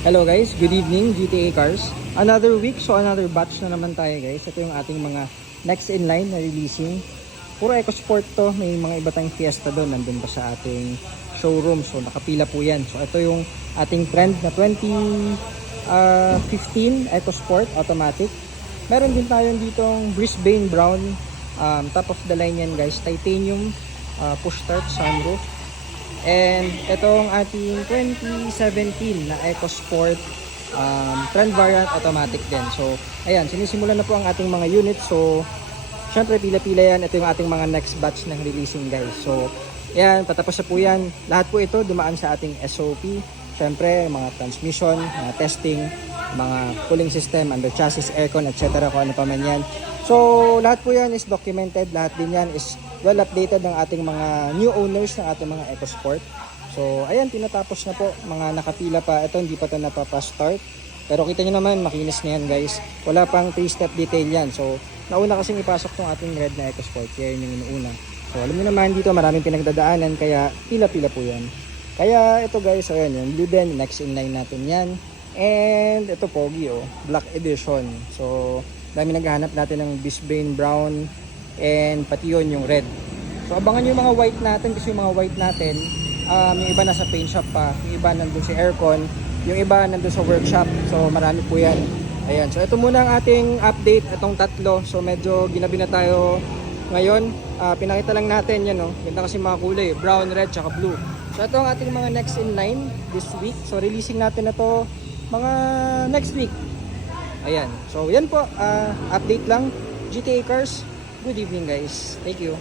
Hello guys, good evening GTA Cars. Another week, so another batch na naman tayo guys. Ito yung ating mga next in line na releasing. Puro EcoSport to, may mga iba tayong Fiesta doon, nandun pa sa ating showroom. So nakapila po yan. So ito yung ating trend na 2015 EcoSport automatic. Meron din tayong ditong Brisbane Brown, top of the line yan guys, titanium push start sunroof. And itong ating 2017 na EcoSport trend variant automatic din. So ayan, sinisimulan na po ang ating mga units. So syempre pila-pila yan. Ito yung ating mga next batch ng releasing guys. So ayan, patapos na po yan. Lahat po ito dumaan sa ating SOP. Syempre mga transmission, mga testing, mga cooling system, under chassis, aircon, etc. kung ano pa man yan. So lahat po yan is documented. Lahat din yan is well updated ng ating mga new owners ng ating mga EcoSport. So ayan, tinatapos na po, mga nakapila pa. Ito hindi pa ito napapa-start, pero kita nyo naman makinis na yan guys. Wala pang 3-step detail yan. So nauna kasing ipasok tong ating red na EcoSport, kaya yun yung inuuna. So alam nyo naman dito maraming pinagdadaanan, kaya pila-pila po yan. Kaya ito guys, so ayan yung blue din, next in line natin yan. And ito pogi black edition. So dami naghahanap natin ng Brisbane Brown, and pati yun yung red. So abangan yung mga white natin, kasi yung mga white natin yung iba nasa paint shop pa, yung iba nandun sa aircon, yung iba nandun sa workshop. So marami po yan. Ayan, so ito muna ang ating update, itong tatlo. So medyo ginabi na tayo ngayon. Pinakita lang natin yan ganda kasi mga kulay, brown, red, tsaka blue. So ito ang ating mga next in line this week. So releasing natin na to mga next week. Ayan, so yan po, update lang. GTA Cars, good evening guys. Thank you.